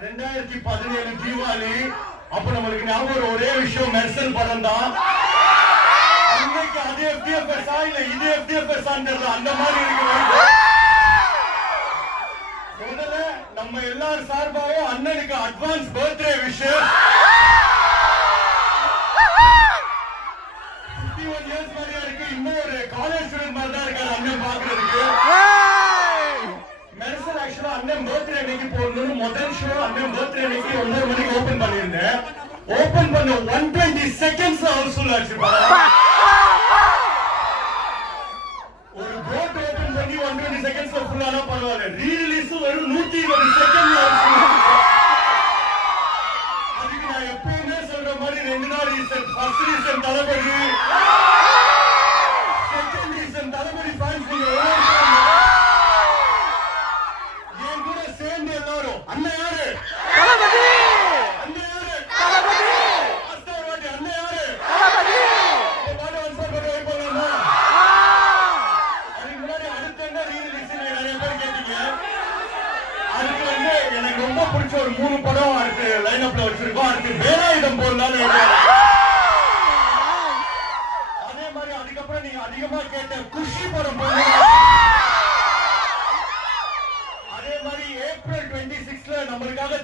2017 தீபாவளி அப்ப நம்மளுக்கு ஞாபகம் ஒரே விஷயம் மெர்சல் படம் தான். அன்னைக்கு அது FDFS இல்ல இது FDFS அந்த மாதிரி இருக்கு. முதல்ல நம்ம எல்லாரும் சார்பாகவும் அண்ணனுக்கு அட்வான்ஸ் பர்த்டே விஷயம். 51 இயர்ஸ் மாதிரியா இருக்கு. இன்னும் ஒரு காலேஜ் ஸ்டூடெண்ட் மாதிரி தான் இருக்காரு அண்ணன் பாக்குறதுக்கு. மெர்சல் ஆக்சுவலா அண்ணன் பர்த்டே அன்னைக்கு போடணும்னு முதல் ஷோ அண்ணன் பர்த்டே அன்னைக்கு 9 மணிக்கு ஓபன் பண்ணிருந்தேன். ஓபன் பண்ண 120 செகண்ட்ஸ் ஹவுஸ்ஃபுல் ஆச்சு. ஒரு போட் ஓபன் பண்ணி 120 செகண்ட்ஸ்ல ஃபுல் ஆனா பரவாயில்ல. ரீ ரிலீஸ் வெறும் 120 செகண்ட். அதுக்கு நான் எப்பவுமே சொல்ற மாதிரி 2 நாள் ரீசன். ஃபர்ஸ்ட் ரீசன் தளபதி, செகண்ட் ரீசன் தளபதி ஃபேன்ஸ். என் கூட சேர்ந்து எல்லாரும் அண்ணன் யாரு தளபதி, அண்ணன் யாரு தளபதி, மாஸ்டர் வாடி அண்ணன் யாரு தளபதி. பாட வன்சர் பண்ண வெயிட் பண்ணலாமா? அதுக்கு முன்னாடி அடுத்த என்ன ரீ ரிலீஸ் நிறைய பேர் கேட்டீங்க. அதுக்கு எனக்கு ரொம்ப பிடிச்ச ஒரு 3 படம் அடுத்து லைன் அப்ல வச்சிருக்கோம். அடுத்து வேலாயுதம் போடலான்னு. அதே மாதிரி அதுக்கப்புறம் நீங்க அதிகமா கேட்ட குஷி படம் போடலாம். அதே மாதிரி ஏப்ரல் 26ல நம்மளுக்காக